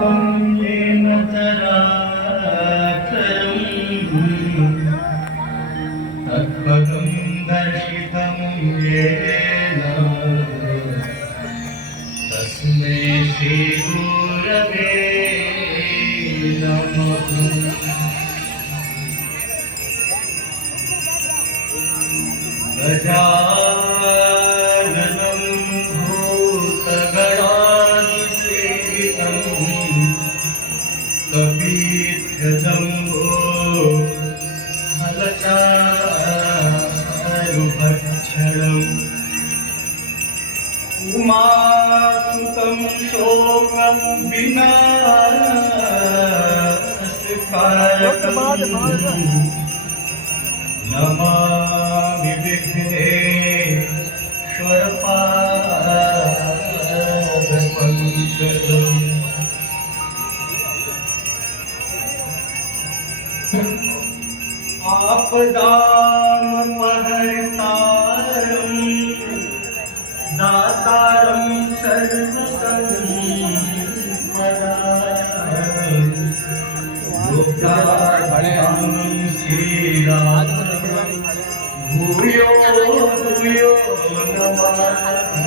येन चराचरम् तत्पदं दर्शितं येन तस्मै श्रीगुरवे नमः। गजाननं भूतगणाधिसेवितं कपिध्वजम्बो फलचारुभक्षणम् उमासुतं शोकं विनाशकारकम् नमामि विघ्नेश्वरपादपङ्कजम्। आपदामपहर्तारं दातारं सर्वसम्पदां लोकाभिरामं श्रीरामं भूयो भूयो नमाम्यहम्।